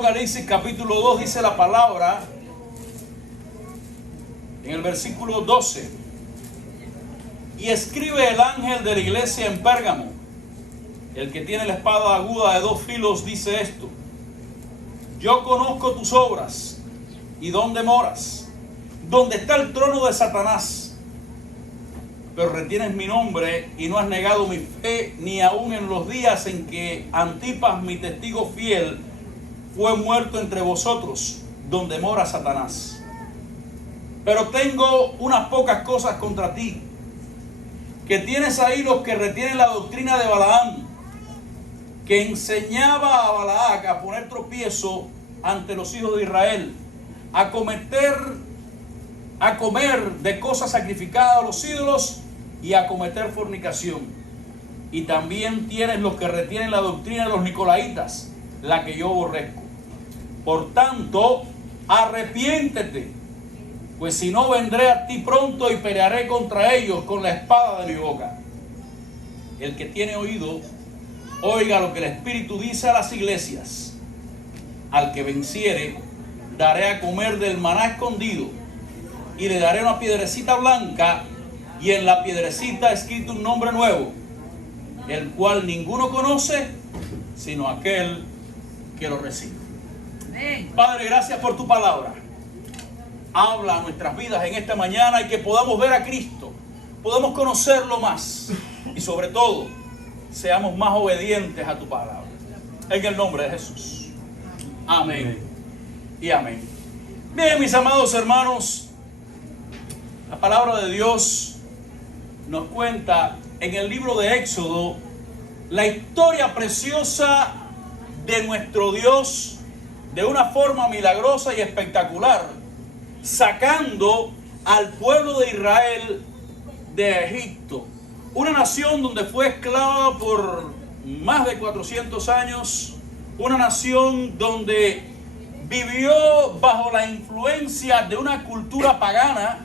Apocalipsis capítulo 2 dice la palabra en el versículo 12: y escribe el ángel de la iglesia en Pérgamo, el que tiene la espada aguda de 2 filos, dice esto: yo conozco tus obras y dónde moras, donde está el trono de Satanás, pero retienes mi nombre y no has negado mi fe, ni aun en los días en que Antipas, mi testigo fiel, fue muerto entre vosotros, donde mora Satanás. Pero tengo unas pocas cosas contra ti, que tienes ahí los que retienen la doctrina de Balaam, que enseñaba a Balac a poner tropiezo ante los hijos de Israel, a comer de cosas sacrificadas a los ídolos y a cometer fornicación. Y también tienes los que retienen la doctrina de los nicolaitas, la que yo aborrezco. Por tanto, arrepiéntete, pues si no, vendré a ti pronto y pelearé contra ellos con la espada de mi boca. El que tiene oído, oiga lo que el Espíritu dice a las iglesias. Al que venciere, daré a comer del maná escondido, y le daré una piedrecita blanca, y en la piedrecita escrito un nombre nuevo, el cual ninguno conoce, sino aquel que lo recibe. Padre, gracias por tu palabra. Habla a nuestras vidas en esta mañana y que podamos ver a Cristo, podamos conocerlo más y sobre todo seamos más obedientes a tu palabra. En el nombre de Jesús. Amén y amén. Bien, mis amados hermanos, la palabra de Dios nos cuenta en el libro de Éxodo la historia preciosa de nuestro Dios de una forma milagrosa y espectacular, sacando al pueblo de Israel de Egipto, una nación donde fue esclava por más de 400 años, una nación donde vivió bajo la influencia de una cultura pagana,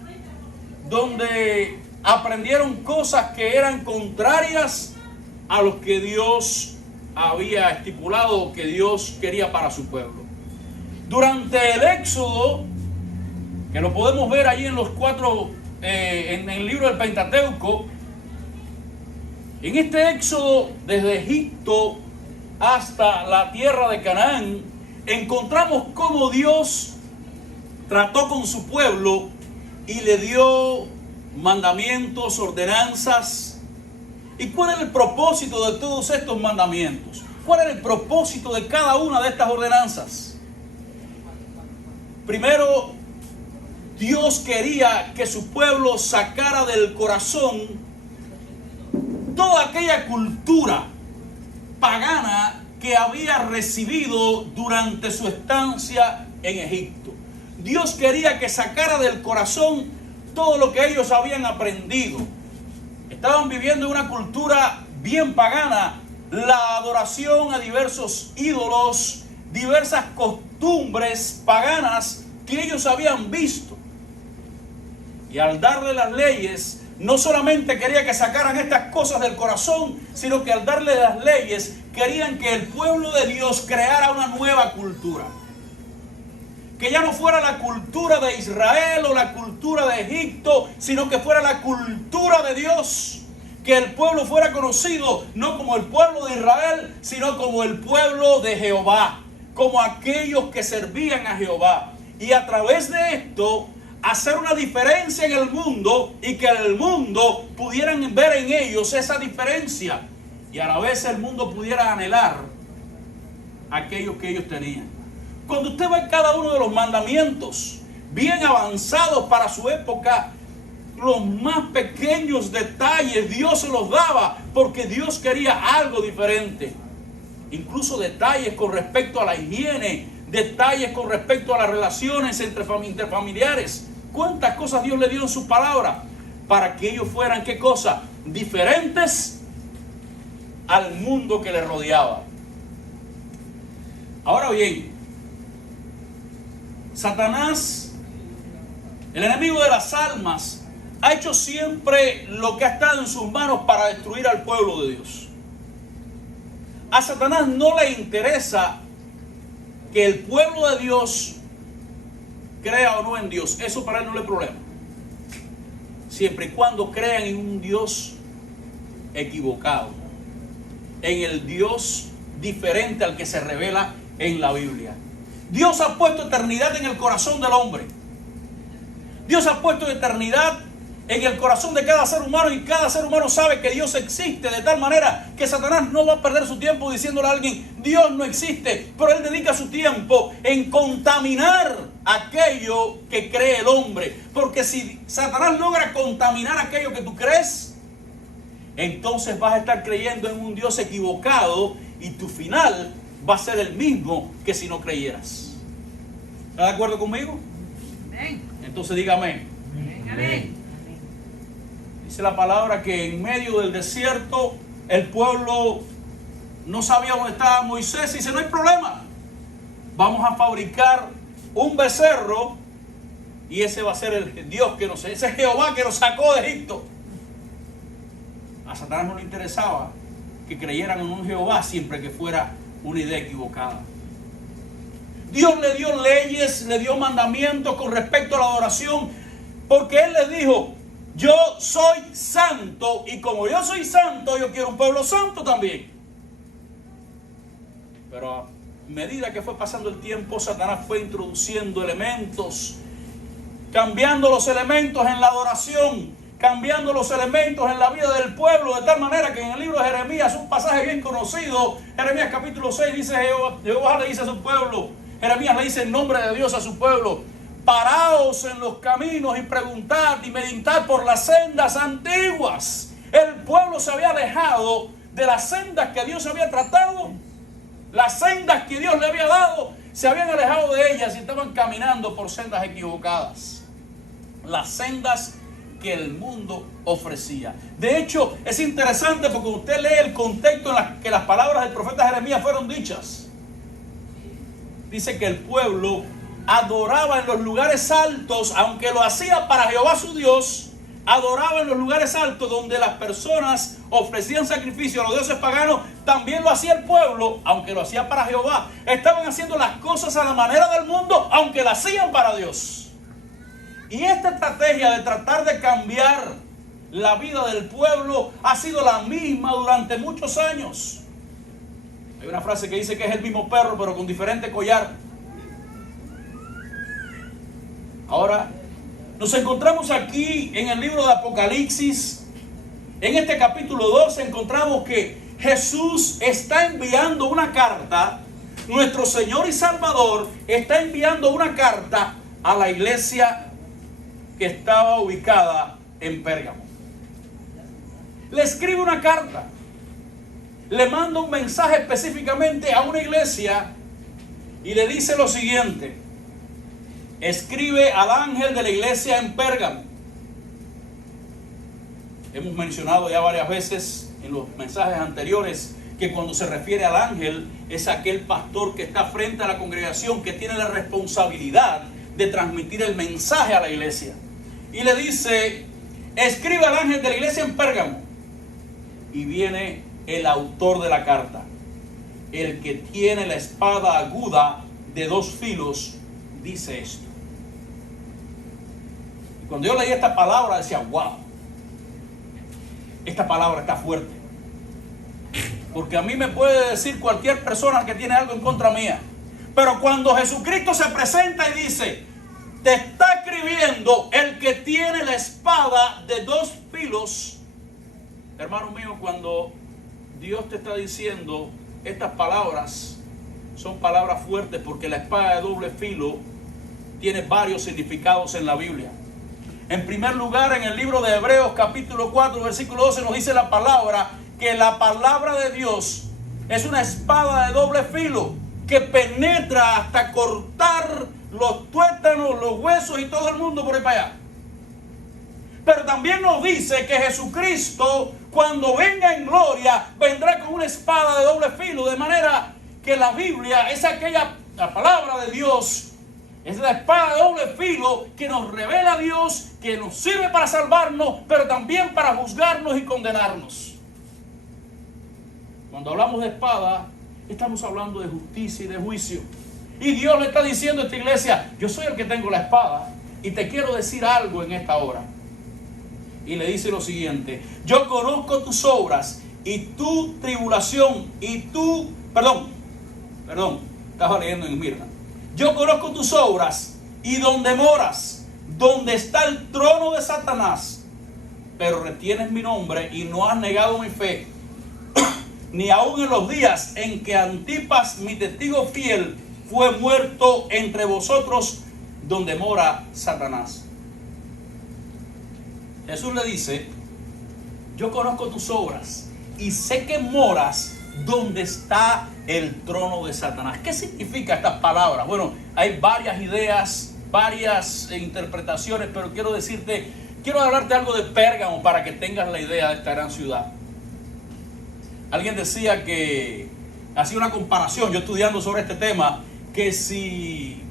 donde aprendieron cosas que eran contrarias a lo que Dios había estipulado, que Dios quería para su pueblo. Durante el Éxodo, que lo podemos ver allí en en el libro del Pentateuco, en este éxodo desde Egipto hasta la tierra de Canaán, encontramos cómo Dios trató con su pueblo y le dio mandamientos, ordenanzas. ¿Y cuál era el propósito de todos estos mandamientos? ¿Cuál era el propósito de cada una de estas ordenanzas? Primero, Dios quería que su pueblo sacara del corazón toda aquella cultura pagana que había recibido durante su estancia en Egipto. Dios quería que sacara del corazón todo lo que ellos habían aprendido. Estaban viviendo en una cultura bien pagana, la adoración a diversos ídolos, diversas costumbres paganas que ellos habían visto. Y al darle las leyes, no solamente quería que sacaran estas cosas del corazón, sino que al darle las leyes, querían que el pueblo de Dios creara una nueva cultura. Que ya no fuera la cultura de Israel o la cultura de Egipto, sino que fuera la cultura de Dios. Que el pueblo fuera conocido no como el pueblo de Israel, sino como el pueblo de Jehová, como aquellos que servían a Jehová. Y a través de esto, hacer una diferencia en el mundo y que el mundo pudieran ver en ellos esa diferencia. Y a la vez el mundo pudiera anhelar aquello que ellos tenían. Cuando usted ve cada uno de los mandamientos, bien avanzados para su época, los más pequeños detalles Dios se los daba porque Dios quería algo diferente. Incluso detalles con respecto a la higiene, detalles con respecto a las relaciones interfamiliares. ¿Cuántas cosas Dios le dio en su palabra? Para que ellos fueran, ¿qué cosa? Diferentes al mundo que les rodeaba. Ahora bien, Satanás, el enemigo de las almas, ha hecho siempre lo que ha estado en sus manos para destruir al pueblo de Dios. A Satanás no le interesa que el pueblo de Dios crea o no en Dios, eso para él no es problema. Siempre y cuando crean en un Dios equivocado, en el Dios diferente al que se revela en la Biblia. Dios ha puesto eternidad en el corazón del hombre. Dios ha puesto eternidad en el corazón de cada ser humano, y cada ser humano sabe que Dios existe, de tal manera que Satanás no va a perder su tiempo diciéndole a alguien Dios no existe, pero él dedica su tiempo en contaminar aquello que cree el hombre, porque si Satanás logra contaminar aquello que tú crees, entonces vas a estar creyendo en un Dios equivocado y tu final va a ser el mismo que si no creyeras. ¿Está de acuerdo conmigo? Amén. Entonces dígame. Amén. Dice la palabra que en medio del desierto el pueblo no sabía dónde estaba Moisés y dice, no hay problema, vamos a fabricar un becerro y ese va a ser el Dios que ese Jehová que nos sacó de Egipto. A Satanás no le interesaba que creyeran en un Jehová siempre que fuera una idea equivocada. Dios le dio leyes, le dio mandamientos con respecto a la adoración, porque Él les dijo, yo soy santo, y como yo soy santo, yo quiero un pueblo santo también. Pero a medida que fue pasando el tiempo, Satanás fue introduciendo elementos, cambiando los elementos en la adoración, cambiando los elementos en la vida del pueblo, de tal manera que en el libro de Jeremías, un pasaje bien conocido, Jeremías capítulo 6, dice Jehová le dice a su pueblo, Jeremías le dice en nombre de Dios a su pueblo, paraos en los caminos y preguntad y meditad por las sendas antiguas. El pueblo se había alejado de las sendas que Dios había tratado, las sendas que Dios le había dado, se habían alejado de ellas y estaban caminando por sendas equivocadas, las sendas que el mundo ofrecía. De hecho, es interesante porque usted lee el contexto en que las palabras del profeta Jeremías fueron dichas. Dice que el pueblo adoraba en los lugares altos, aunque lo hacía para Jehová su Dios, adoraba en los lugares altos donde las personas ofrecían sacrificio a los dioses paganos, también lo hacía el pueblo, aunque lo hacía para Jehová. Estaban haciendo las cosas a la manera del mundo, aunque las hacían para Dios. Y esta estrategia de tratar de cambiar la vida del pueblo ha sido la misma durante muchos años. Hay una frase que dice que es el mismo perro, pero con diferente collar. Ahora, nos encontramos aquí en el libro de Apocalipsis. En este capítulo 2 encontramos que Jesús está enviando una carta. Nuestro Señor y Salvador está enviando una carta a la iglesia que estaba ubicada en Pérgamo. Le escribe una carta. Le manda un mensaje específicamente a una iglesia y le dice lo siguiente. Escribe al ángel de la iglesia en Pérgamo. Hemos mencionado ya varias veces en los mensajes anteriores que cuando se refiere al ángel es aquel pastor que está frente a la congregación, que tiene la responsabilidad de transmitir el mensaje a la iglesia. Y le dice, escribe al ángel de la iglesia en Pérgamo. Y viene el autor de la carta, el que tiene la espada aguda de 2 filos, dice esto. Y cuando yo leí esta palabra decía, wow, esta palabra está fuerte. Porque a mí me puede decir cualquier persona que tiene algo en contra mía. Pero cuando Jesucristo se presenta y dice, te está escribiendo el que tiene la espada de 2 filos. Hermano mío, cuando Dios te está diciendo estas palabras, son palabras fuertes, porque la espada de doble filo tiene varios significados en la Biblia. En primer lugar, en el libro de Hebreos capítulo 4, versículo 12, nos dice la palabra que la palabra de Dios es una espada de doble filo que penetra hasta cortar los tuétanos, los huesos y todo el mundo por ahí para allá. Pero también nos dice que Jesucristo, cuando venga en gloria, vendrá con una espada de doble filo, de manera que la Biblia es la palabra de Dios, es la espada de doble filo que nos revela a Dios, que nos sirve para salvarnos, pero también para juzgarnos y condenarnos. Cuando hablamos de espada, estamos hablando de justicia y de juicio. Y Dios le está diciendo a esta iglesia, yo soy el que tengo la espada y te quiero decir algo en esta hora. Y le dice lo siguiente: yo conozco tus obras y tu tribulación y tu... Perdón, estaba leyendo en Mirna. Yo conozco tus obras y donde moras, donde está el trono de Satanás, pero retienes mi nombre y no has negado mi fe, ni aun en los días en que Antipas, mi testigo fiel, fue muerto entre vosotros, donde mora Satanás. Jesús le dice: yo conozco tus obras y sé que moras donde está el trono de Satanás. ¿Qué significa estas palabras? Bueno, hay varias ideas, varias interpretaciones, pero quiero hablarte algo de Pérgamo para que tengas la idea de esta gran ciudad. Alguien decía que hacía una comparación, yo estudiando sobre este tema, que si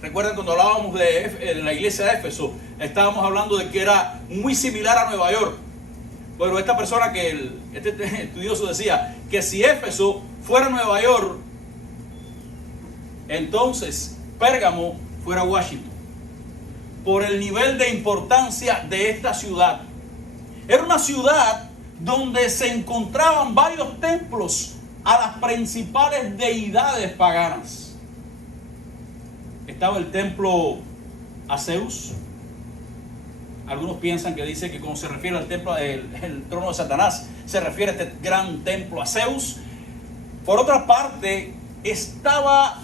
recuerdan cuando hablábamos de la iglesia de Éfeso, estábamos hablando de que era muy similar a Nueva York. Bueno, esta persona este estudioso decía que si Éfeso fuera Nueva York, entonces Pérgamo fuera Washington, por el nivel de importancia de esta ciudad. Era una ciudad donde se encontraban varios templos a las principales deidades paganas. Estaba el templo a Zeus. Algunos piensan que dice que cuando se refiere al templo, el trono de Satanás, se refiere a este gran templo a Zeus. Por otra parte, estaba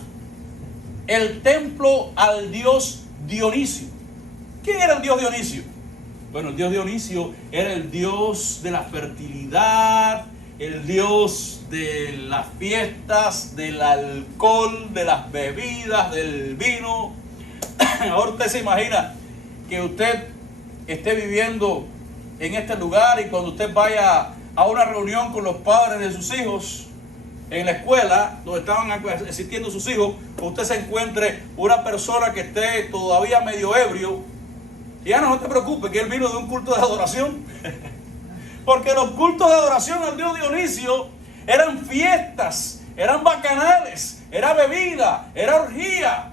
el templo al dios Dionisio. ¿Quién era el dios Dionisio? Bueno, el dios Dionisio era el dios de la fertilidad, el dios de las fiestas, del alcohol, de las bebidas, del vino. Ahora usted se imagina que usted esté viviendo en este lugar y cuando usted vaya a una reunión con los padres de sus hijos en la escuela donde estaban asistiendo sus hijos, usted se encuentre una persona que esté todavía medio ebrio. Y ya no te preocupes, que él vino de un culto de adoración. Porque los cultos de adoración al dios Dionisio eran fiestas, eran bacanales, era bebida, era orgía.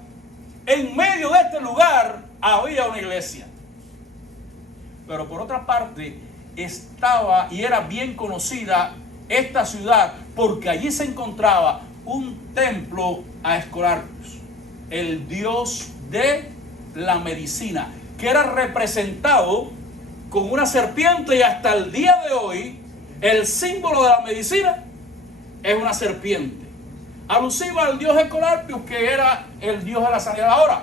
En medio de este lugar había una iglesia. Pero por otra parte, estaba y era bien conocida esta ciudad porque allí se encontraba un templo a Escorpius, el dios de la medicina, que era representado con una serpiente, y hasta el día de hoy el símbolo de la medicina es una serpiente, alusiva al dios Escorpius, que era el dios de la sanidad. Ahora,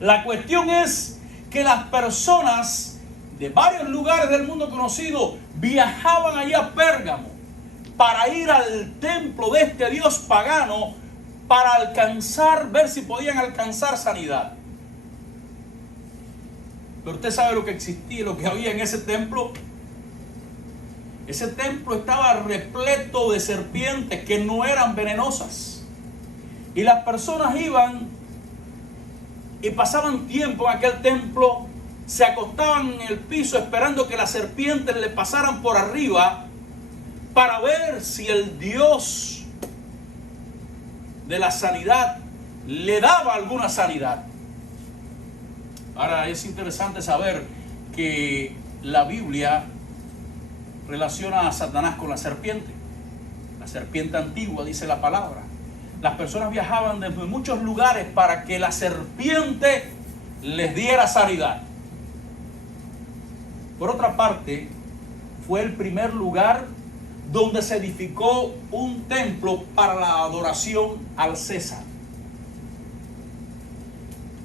la cuestión es que las personas de varios lugares del mundo conocido viajaban allí a Pérgamo para ir al templo de este dios pagano para ver si podían alcanzar sanidad. Pero usted sabe lo que existía, lo que había en ese templo. Ese templo estaba repleto de serpientes que no eran venenosas. Y las personas iban y pasaban tiempo en aquel templo, se acostaban en el piso esperando que las serpientes le pasaran por arriba para ver si el Dios de la sanidad le daba alguna sanidad. Ahora es interesante saber que la Biblia relaciona a Satanás con la serpiente antigua, dice la palabra. Las personas viajaban desde muchos lugares para que la serpiente les diera sanidad. Por otra parte, fue el primer lugar donde se edificó un templo para la adoración al César.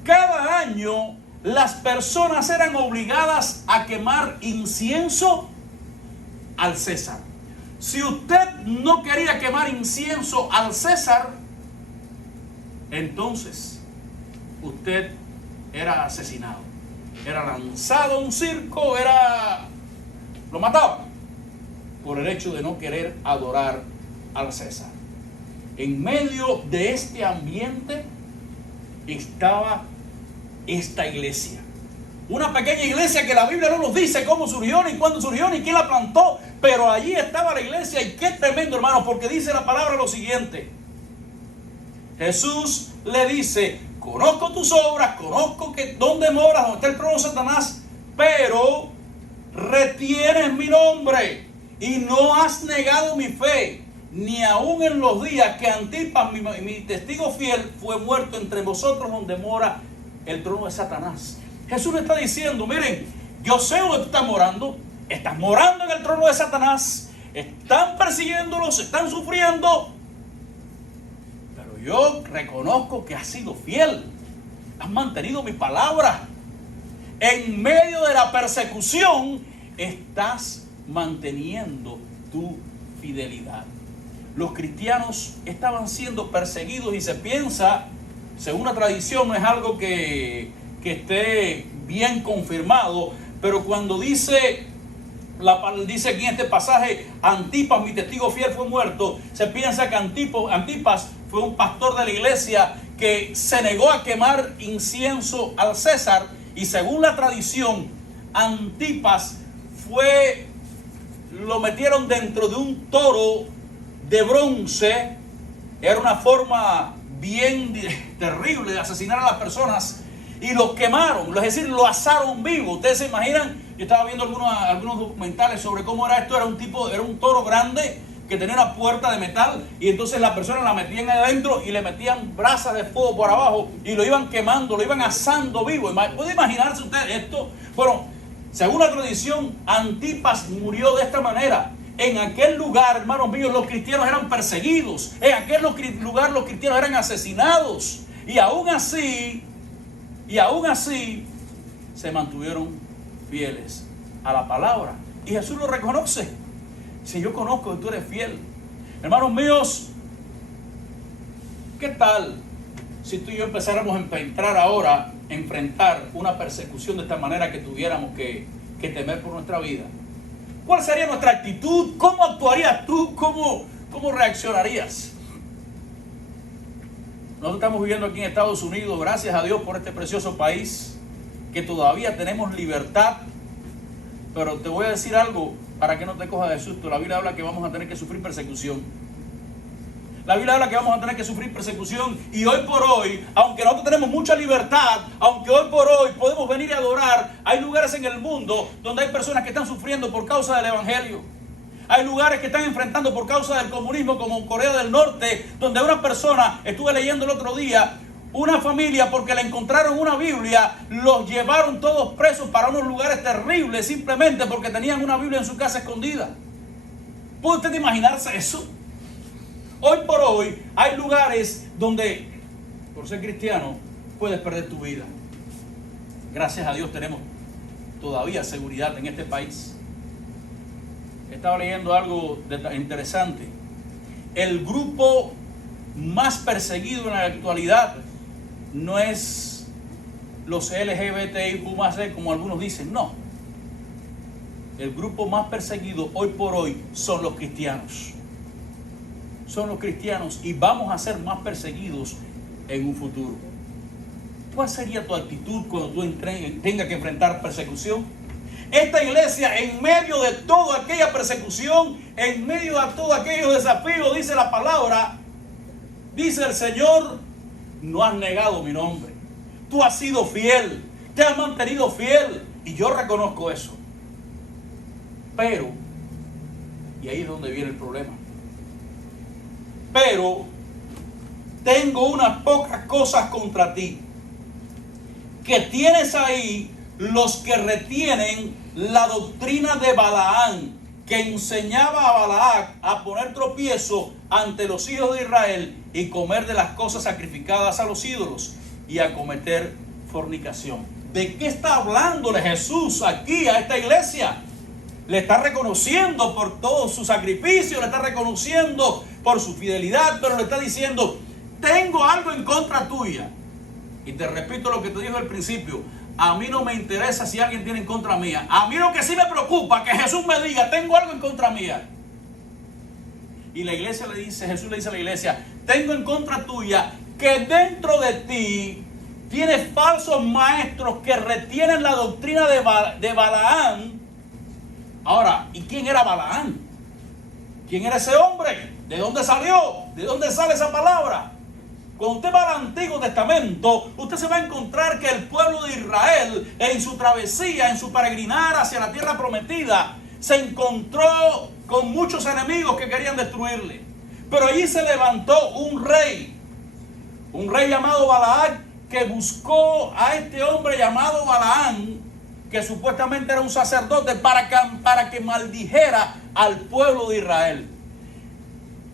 Cada año las personas eran obligadas a quemar incienso al César. Si usted no quería quemar incienso al César, entonces usted era asesinado, era lanzado a un circo, lo mataban por el hecho de no querer adorar al César. En medio de este ambiente estaba esta iglesia, una pequeña iglesia que la Biblia no nos dice cómo surgió, ni cuándo surgió, ni quién la plantó, pero allí estaba la iglesia. Y qué tremendo, hermano, porque dice la palabra lo siguiente: Jesús le dice: conozco tus obras, conozco que dónde moras, dónde está el trono de Satanás, pero retienes mi nombre y no has negado mi fe, ni aun en los días que Antipas, mi testigo fiel, fue muerto entre vosotros, donde mora el trono de Satanás. Jesús le está diciendo: miren, yo sé dónde tú estás morando en el trono de Satanás, están persiguiéndolos, están sufriendo, pero yo reconozco que has sido fiel, has mantenido mi palabra. En medio de la persecución estás manteniendo tu fidelidad. Los cristianos estaban siendo perseguidos y se piensa, según la tradición, no es algo que esté bien confirmado, pero cuando dice aquí en este pasaje: Antipas, mi testigo fiel, fue muerto, se piensa que Antipas fue un pastor de la iglesia que se negó a quemar incienso al César, y según la tradición, Antipas lo metieron dentro de un toro de bronce. Era una forma bien terrible de asesinar a las personas, y los quemaron, es decir, lo asaron vivo. Ustedes se imaginan, yo estaba viendo algunos documentales sobre cómo era esto. Era un toro grande que tenía una puerta de metal, y entonces la persona la metían adentro y le metían brasas de fuego por abajo y lo iban quemando, lo iban asando vivo. ¿Puede imaginarse usted esto? Bueno, según la tradición, Antipas murió de esta manera. En aquel lugar, hermanos míos, los cristianos eran perseguidos. En aquel lugar los cristianos eran asesinados. Y aún así se mantuvieron fieles a la palabra. Y Jesús lo reconoce. Si yo conozco que tú eres fiel. Hermanos míos, ¿qué tal si tú y yo empezáramos a enfrentar una persecución de esta manera, que tuviéramos que temer por nuestra vida? ¿Cuál sería nuestra actitud? ¿Cómo actuarías tú? ¿Cómo reaccionarías? Nosotros estamos viviendo aquí en Estados Unidos, gracias a Dios por este precioso país, que todavía tenemos libertad. Pero te voy a decir algo para que no te cojas de susto. La Biblia habla que vamos a tener que sufrir persecución. La Biblia habla que vamos a tener que sufrir persecución. Y hoy por hoy, aunque nosotros tenemos mucha libertad, aunque hoy por hoy podemos venir a adorar, hay lugares en el mundo donde hay personas que están sufriendo por causa del evangelio. Hay lugares que están enfrentando por causa del comunismo, como Corea del Norte, donde una persona, estuve leyendo el otro día, una familia, porque le encontraron una Biblia, los llevaron todos presos para unos lugares terribles, simplemente porque tenían una Biblia en su casa escondida. ¿Puede usted imaginarse eso? Hoy por hoy hay lugares donde, por ser cristiano, puedes perder tu vida. Gracias a Dios tenemos todavía seguridad en este país. Estaba leyendo algo interesante. El grupo más perseguido en la actualidad no es los LGBTIQ+, como algunos dicen, no. El grupo más perseguido hoy por hoy son los cristianos. Son los cristianos, y vamos a ser más perseguidos en un futuro. ¿Cuál sería tu actitud cuando tú tengas que enfrentar persecución? Esta iglesia, en medio de toda aquella persecución, en medio de todos aquellos desafíos, dice la palabra, dice el Señor: no has negado mi nombre. Tú has sido fiel, te has mantenido fiel, y yo reconozco eso. Pero, y ahí es donde viene el problema, pero tengo unas pocas cosas contra ti, que tienes ahí los que retienen la doctrina de Balaam, que enseñaba a Balac a poner tropiezo ante los hijos de Israel y comer de las cosas sacrificadas a los ídolos y a cometer fornicación. ¿De qué está hablándole Jesús aquí a esta iglesia? Le está reconociendo por todo su sacrificio, le está reconociendo por su fidelidad, pero le está diciendo: tengo algo en contra tuya. Y te repito lo que te dije al principio: a mí no me interesa si alguien tiene en contra mía. A mí lo que sí me preocupa es que Jesús me diga: tengo algo en contra mía. Y la iglesia Jesús le dice a la iglesia: tengo en contra tuya que dentro de ti tienes falsos maestros que retienen la doctrina de Balaam. Ahora, ¿y quién era Balaam? ¿Quién era ese hombre? ¿De dónde salió? ¿De dónde sale esa palabra? Cuando usted va al Antiguo Testamento, usted se va a encontrar que el pueblo de Israel, en su travesía, en su peregrinar hacia la tierra prometida, se encontró con muchos enemigos que querían destruirle. Pero allí se levantó un rey llamado Balac, que buscó a este hombre llamado Balaam, que supuestamente era un sacerdote, para que maldijera al pueblo de Israel.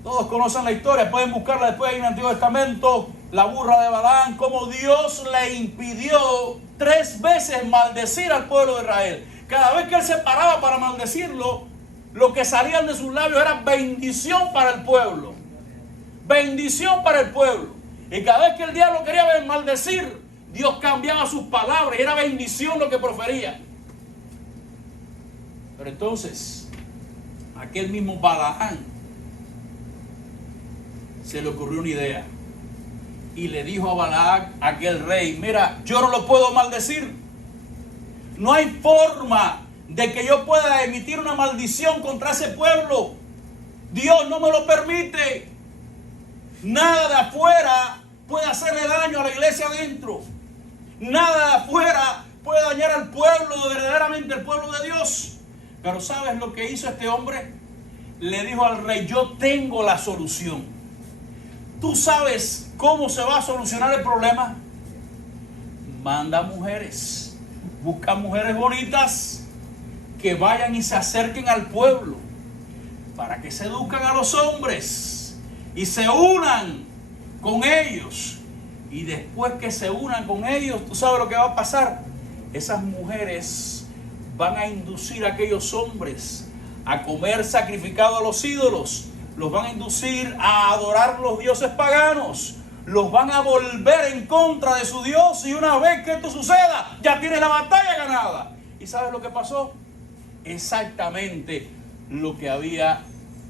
Todos conocen la historia, pueden buscarla después en el Antiguo Testamento, la burra de Balaam, como Dios le impidió 3 veces maldecir al pueblo de Israel. Cada vez que él se paraba para maldecirlo, lo que salían de sus labios era bendición para el pueblo. Bendición para el pueblo. Y cada vez que el diablo quería maldecir, Dios cambiaba sus palabras y era bendición lo que profería. Pero entonces, aquel mismo Balaam se le ocurrió una idea y le dijo a Balac, aquel rey: mira, yo no lo puedo maldecir. No hay forma de que yo pueda emitir una maldición contra ese pueblo. Dios no me lo permite. Nada de afuera puede hacerle daño a la iglesia adentro. Nada de afuera puede dañar al pueblo, verdaderamente el pueblo de Dios. Pero ¿sabes lo que hizo este hombre? Le dijo al rey: yo tengo la solución. ¿Tú sabes cómo se va a solucionar el problema? Manda mujeres. Busca mujeres bonitas que vayan y se acerquen al pueblo para que seduzcan a los hombres y se unan con ellos. Y después que se unan con ellos, ¿tú sabes lo que va a pasar? Esas mujeres van a inducir a aquellos hombres a comer sacrificado a los ídolos. Los van a inducir a adorar los dioses paganos. Los van a volver en contra de su Dios. Y una vez que esto suceda, ya tienes la batalla ganada. ¿Y sabes lo que pasó? Exactamente lo que había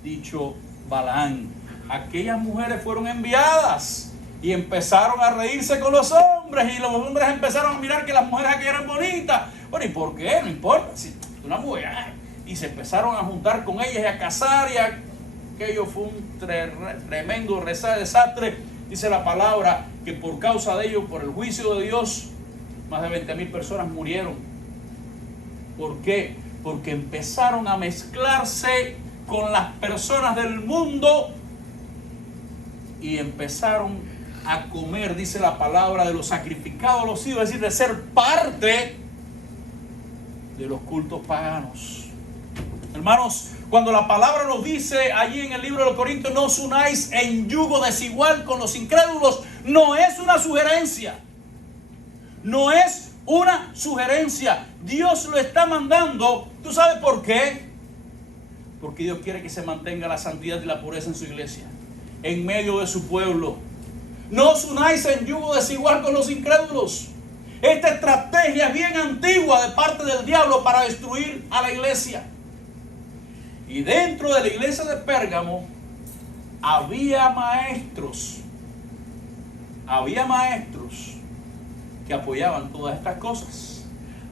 dicho Balaam. Aquellas mujeres fueron enviadas y empezaron a reírse con los hombres. Y los hombres empezaron a mirar que las mujeres aquí eran bonitas. Bueno, ¿y por qué? No importa. Si una mujer. Y se empezaron a juntar con ellas y a casar y a... Aquello fue un tremendo desastre. Dice la palabra que por causa de ello, por el juicio de Dios, más de 20,000 personas murieron. ¿Por qué? Porque empezaron a mezclarse con las personas del mundo y empezaron a comer, dice la palabra, de los sacrificados a los ídolos, es decir, de ser parte de los cultos paganos. Hermanos, cuando la palabra nos dice allí en el libro de los Corintios: no os unáis en yugo desigual con los incrédulos, no es una sugerencia. No es una sugerencia. Dios lo está mandando. ¿Tú sabes por qué? Porque Dios quiere que se mantenga la santidad y la pureza en su iglesia, en medio de su pueblo. No os unáis en yugo desigual con los incrédulos. Esta estrategia es bien antigua de parte del diablo para destruir a la iglesia. Y dentro de la iglesia de Pérgamo había maestros que apoyaban todas estas cosas.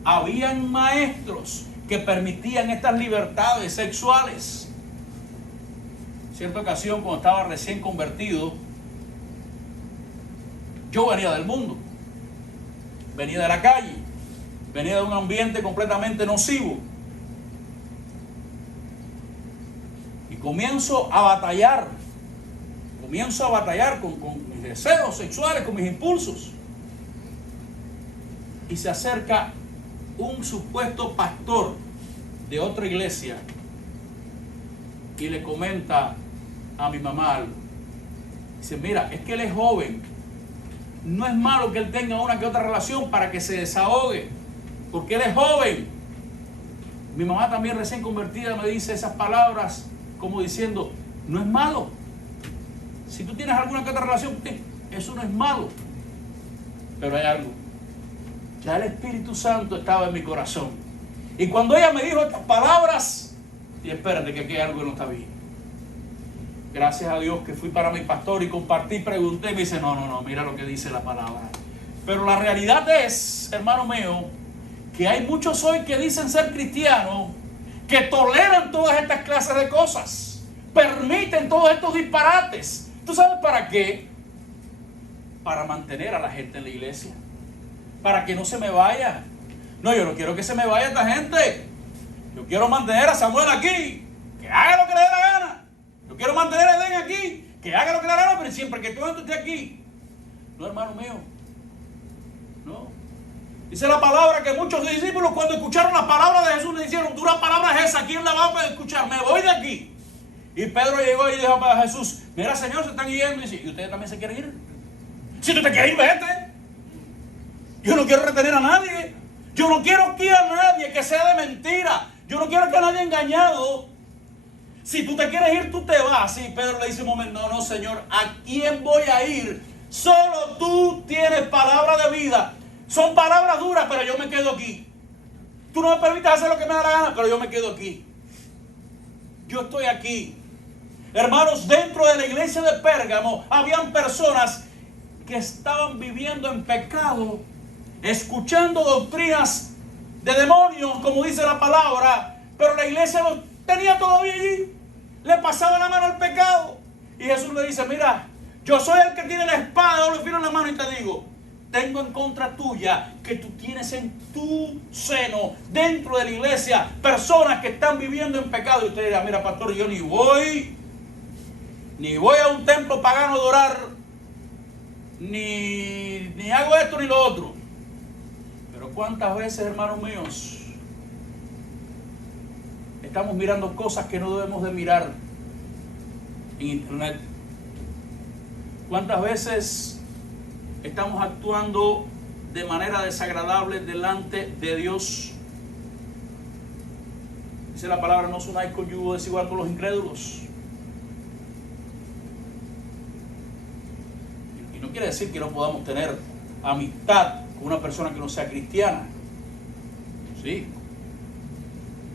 Habían maestros que permitían estas libertades sexuales. En cierta ocasión, cuando estaba recién convertido, yo venía del mundo, venía de la calle, venía de un ambiente completamente nocivo. Comienzo a batallar con mis deseos sexuales, con mis impulsos. Y se acerca un supuesto pastor de otra iglesia y le comenta a mi mamá algo. Dice: mira, es que él es joven. No es malo que él tenga una que otra relación para que se desahogue, porque él es joven. Mi mamá, también recién convertida, me dice esas palabras como diciendo: no es malo. Si tú tienes alguna que otra relación, eso no es malo. Pero hay algo. Ya el Espíritu Santo estaba en mi corazón. Y cuando ella me dijo estas palabras, y espérate que aquí hay algo que no está bien. Gracias a Dios que fui para mi pastor y compartí, pregunté, y me dice: no, mira lo que dice la palabra. Pero la realidad es, hermano mío, que hay muchos hoy que dicen ser cristianos, que toleran todas estas clases de cosas, permiten todos estos disparates. ¿Tú sabes para qué? para mantener a la gente en la iglesia, para que no se me vaya. No, yo no quiero que se me vaya esta gente. Yo quiero mantener a Samuel aquí, que haga lo que le dé la gana. Yo quiero mantener a Edén aquí, que haga lo que le dé la gana, pero siempre que tú estés aquí. No, hermano mío, no. Dice la palabra que muchos discípulos, cuando escucharon las palabras de Jesús, le dijeron: dura palabra es esa, ¿quién la va a escuchar? Me voy de aquí. Y Pedro llegó y dijo a Jesús: mira, Señor, se están yendo. Y dice: ¿y ustedes también se quieren ir? Si tú te quieres ir, vete. Yo no quiero retener a nadie. Yo no quiero aquí a nadie que sea de mentira. Yo no quiero que a nadie engañado. Si tú te quieres ir, tú te vas. Y Pedro le dice un momento: no, Señor, ¿a quién voy a ir? Solo tú tienes palabra de vida. Son palabras duras, pero yo me quedo aquí. Tú no me permites hacer lo que me da la gana, pero yo me quedo aquí. Yo estoy aquí. Hermanos, dentro de la iglesia de Pérgamo habían personas que estaban viviendo en pecado, escuchando doctrinas de demonios, como dice la palabra, pero la iglesia lo tenía todavía allí. Le pasaba la mano al pecado. Y Jesús le dice: mira, yo soy el que tiene la espada o el filo en la mano, y te digo, tengo en contra tuya que tú tienes en tu seno, dentro de la iglesia, personas que están viviendo en pecado. Y usted dirá: mira, pastor, yo ni voy a un templo pagano a adorar, ni hago esto ni lo otro. Pero cuántas veces, hermanos míos, estamos mirando cosas que no debemos de mirar en internet. Cuántas veces estamos actuando de manera desagradable delante de Dios. Dice la palabra: no os unáis con yugo desigual con los incrédulos. Y no quiere decir que no podamos tener amistad con una persona que no sea cristiana. Sí.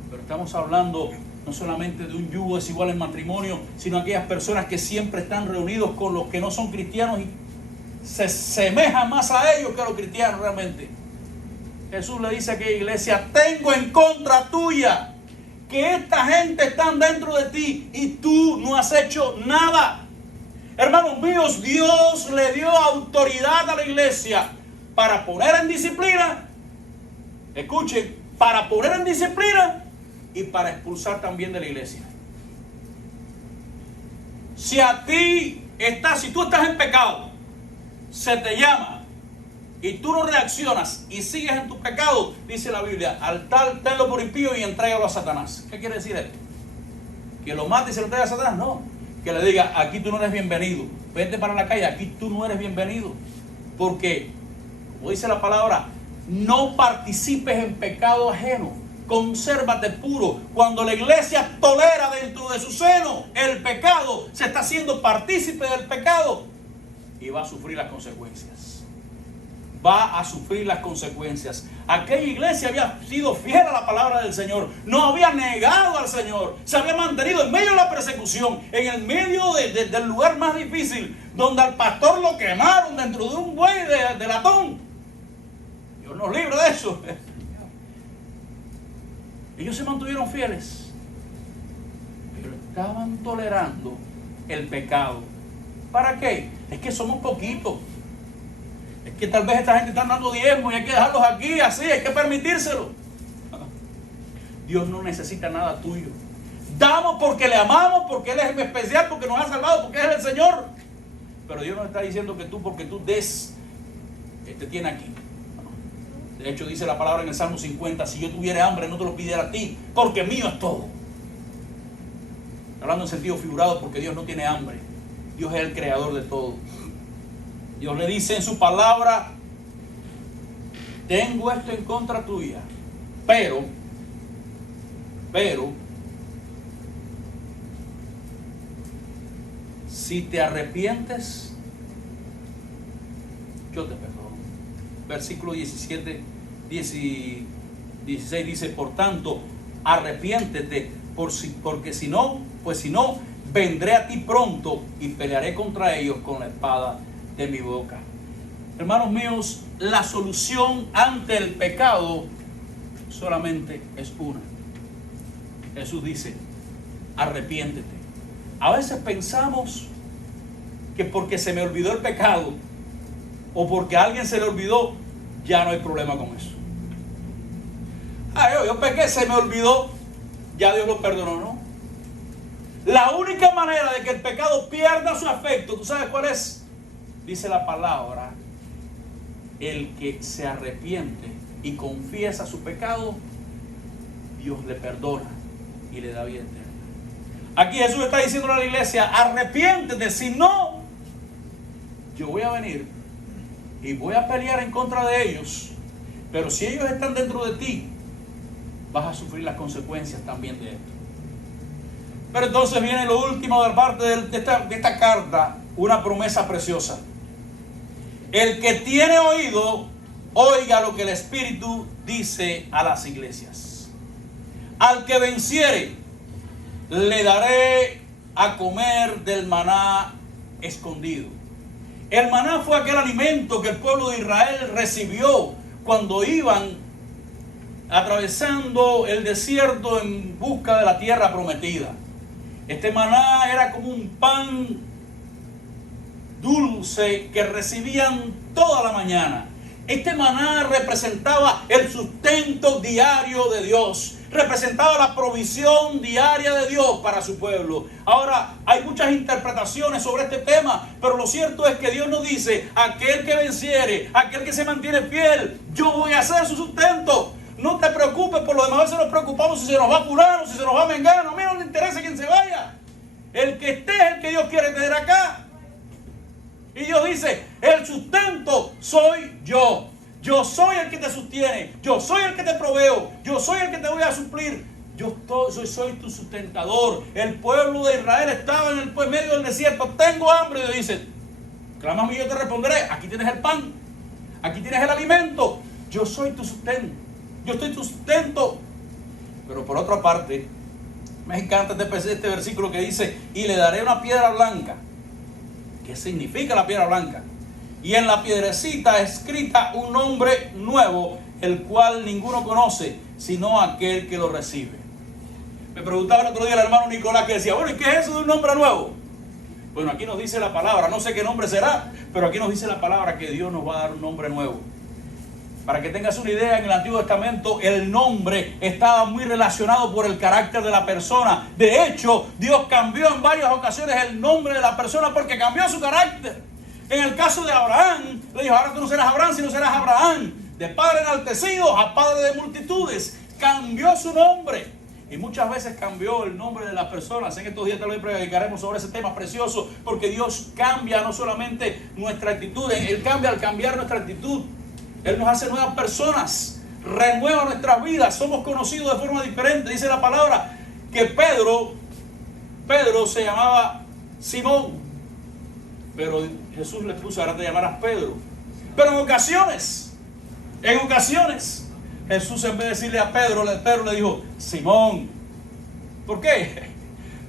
Pero estamos hablando no solamente de un yugo desigual en matrimonio, sino aquellas personas que siempre están reunidos con los que no son cristianos y se semejan más a ellos que a los cristianos realmente. Jesús le dice a aquella iglesia: tengo en contra tuya que esta gente está dentro de ti y tú no has hecho nada. Hermanos míos, Dios le dio autoridad a la iglesia para poner en disciplina. Escuchen, para poner en disciplina y para expulsar también de la iglesia. Si tú estás en pecado, se te llama y tú no reaccionas y sigues en tu pecado, dice la Biblia: al tal tenlo por impío y entrégalo a Satanás. ¿Qué quiere decir esto? ¿Que lo mate y se lo entregue a Satanás? No. Que le diga: aquí tú no eres bienvenido, vete para la calle, aquí tú no eres bienvenido. Porque, como dice la palabra, no participes en pecado ajeno, consérvate puro. Cuando la iglesia tolera dentro de su seno el pecado, se está haciendo partícipe del pecado y va a sufrir las consecuencias. Va a sufrir las consecuencias. Aquella iglesia había sido fiel a la palabra del Señor, no había negado al Señor, se había mantenido en medio de la persecución, en el medio del lugar más difícil, donde al pastor lo quemaron dentro de un buey de latón. Dios nos libre de eso. Ellos se mantuvieron fieles, pero estaban tolerando el pecado. ¿Para qué? Es que somos poquitos. Es que tal vez esta gente está dando diezmos y hay que dejarlos aquí, así, hay que permitírselo. Dios no necesita nada tuyo. Damos porque le amamos, porque Él es especial, porque nos ha salvado, porque Él es el Señor. Pero Dios no está diciendo que tú, porque tú des, te tiene aquí. De hecho, dice la palabra en el Salmo 50: si yo tuviera hambre, no te lo pidiera a ti, porque mío es todo. Hablando en sentido figurado, porque Dios no tiene hambre. Dios es el creador de todo. Dios le dice en su palabra: tengo esto en contra tuya, pero, si te arrepientes, yo te perdono. Versículo 16 dice: por tanto, arrepiéntete, porque si no, vendré a ti pronto y pelearé contra ellos con la espada de mi boca. Hermanos míos, la solución ante el pecado solamente es una. Jesús dice: arrepiéntete. A veces pensamos que porque se me olvidó el pecado, o porque a alguien se le olvidó, ya no hay problema con eso. Yo pequé, se me olvidó, ya Dios lo perdonó, ¿no? La única manera de que el pecado pierda su afecto, ¿tú sabes cuál es? Dice la palabra, el que se arrepiente y confiesa su pecado, Dios le perdona y le da vida eterna. Aquí Jesús está diciendo a la iglesia, arrepiéntete, si no, yo voy a venir y voy a pelear en contra de ellos, pero si ellos están dentro de ti, vas a sufrir las consecuencias también de esto. Pero entonces viene lo último de parte de esta carta, una promesa preciosa. El que tiene oído, oiga lo que el Espíritu dice a las iglesias. Al que venciere, le daré a comer del maná escondido. El maná fue aquel alimento que el pueblo de Israel recibió cuando iban atravesando el desierto en busca de la tierra prometida. Este maná era como un pan dulce que recibían toda la mañana. Este maná representaba el sustento diario de Dios, representaba la provisión diaria de Dios para su pueblo. Ahora, hay muchas interpretaciones sobre este tema, pero lo cierto es que Dios nos dice, aquel que venciere, aquel que se mantiene fiel, yo voy a ser su sustento. No te preocupes por lo demás. A veces nos preocupamos si se nos va fulano, si se nos va mengano. A mí no le interesa quién se vaya. El que esté es el que Dios quiere tener acá. Y Dios dice, el sustento soy yo. Yo soy el que te sostiene. Yo soy el que te proveo. Yo soy el que te voy a suplir. Soy tu sustentador. El pueblo de Israel estaba en el medio del desierto. Tengo hambre. Y Dios dice, clama a mí y yo te responderé. Aquí tienes el pan. Aquí tienes el alimento. Yo soy tu sustento. Yo estoy tu sustento. Pero por otra parte, me encanta este versículo que dice, y le daré una piedra blanca. ¿Qué significa la piedra blanca? Y en la piedrecita escrita un nombre nuevo, el cual ninguno conoce, sino aquel que lo recibe. Me preguntaba el otro día el hermano Nicolás que decía, bueno, ¿y qué es eso de un nombre nuevo? Bueno, aquí nos dice la palabra, no sé qué nombre será, pero aquí nos dice la palabra que Dios nos va a dar un nombre nuevo. Para que tengas una idea, en el Antiguo Testamento el nombre estaba muy relacionado por el carácter de la persona. De hecho, Dios cambió en varias ocasiones el nombre de la persona porque cambió su carácter. En el caso de Abraham, le dijo, ahora tú no serás Abraham, sino serás Abraham. De padre enaltecido a padre de multitudes. Cambió su nombre. Y muchas veces cambió el nombre de las personas. En estos días tal vez predicaremos sobre ese tema precioso, porque Dios cambia no solamente nuestra actitud, Él cambia al cambiar nuestra actitud. Él nos hace nuevas personas, renueva nuestras vidas, somos conocidos de forma diferente. Dice la palabra que Pedro se llamaba Simón, pero Jesús le puso, ahora te llamarás Pedro. Pero en ocasiones, Jesús en vez de decirle a Pedro le dijo, Simón. ¿Por qué?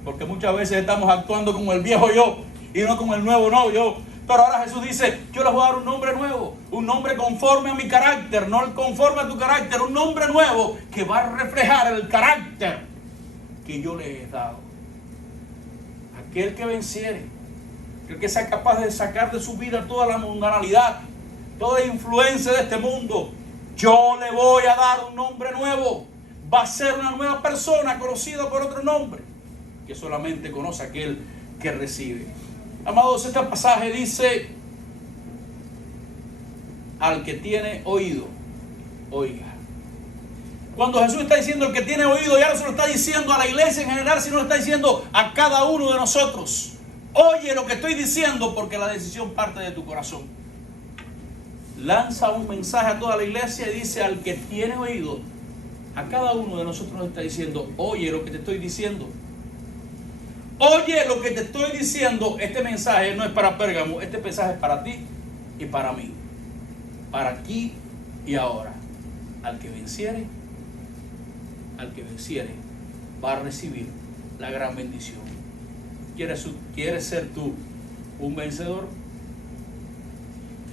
Porque muchas veces estamos actuando como el viejo yo y no como el nuevo yo. Pero ahora Jesús dice, yo les voy a dar un nombre nuevo, un nombre conforme a mi carácter, no conforme a tu carácter, un nombre nuevo que va a reflejar el carácter que yo le he dado. Aquel que venciere, aquel que sea capaz de sacar de su vida toda la mundanalidad, toda influencia de este mundo, yo le voy a dar un nombre nuevo. Va a ser una nueva persona conocida por otro nombre, que solamente conoce aquel que recibe. Amados, este pasaje dice, al que tiene oído, oiga. Cuando Jesús está diciendo el que tiene oído, ya no se lo está diciendo a la iglesia en general, sino lo está diciendo a cada uno de nosotros. Oye lo que estoy diciendo, porque la decisión parte de tu corazón. Lanza un mensaje a toda la iglesia y dice, al que tiene oído, a cada uno de nosotros nos está diciendo, oye lo que te estoy diciendo. Oye lo que te estoy diciendo. Este mensaje no es para Pérgamo, este mensaje es para ti y para mí, para aquí y ahora. Al que venciere va a recibir la gran bendición. ¿Quieres ser tú un vencedor?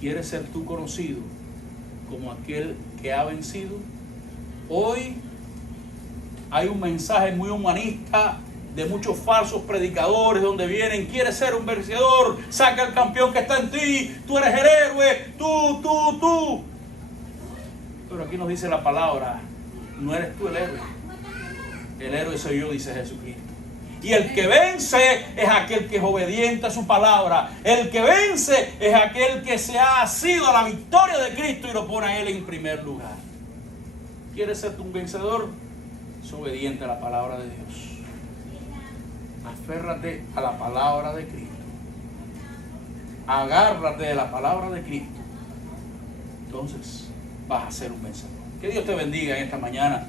¿Quieres ser tú conocido como aquel que ha vencido? Hoy hay un mensaje muy humanista de muchos falsos predicadores donde vienen, quieres ser un vencedor, saca el campeón que está en ti, tú eres el héroe, tú. Pero aquí nos dice la palabra, no eres tú el héroe soy yo, dice Jesucristo. Y el que vence es aquel que es obediente a su palabra. El que vence es aquel que se ha asido a la victoria de Cristo y lo pone a Él en primer lugar. ¿Quieres ser un vencedor? Es obediente a la palabra de Dios. Aférrate a la palabra de Cristo. Agárrate de la palabra de Cristo. Entonces vas a ser un vencedor. Que Dios te bendiga en esta mañana.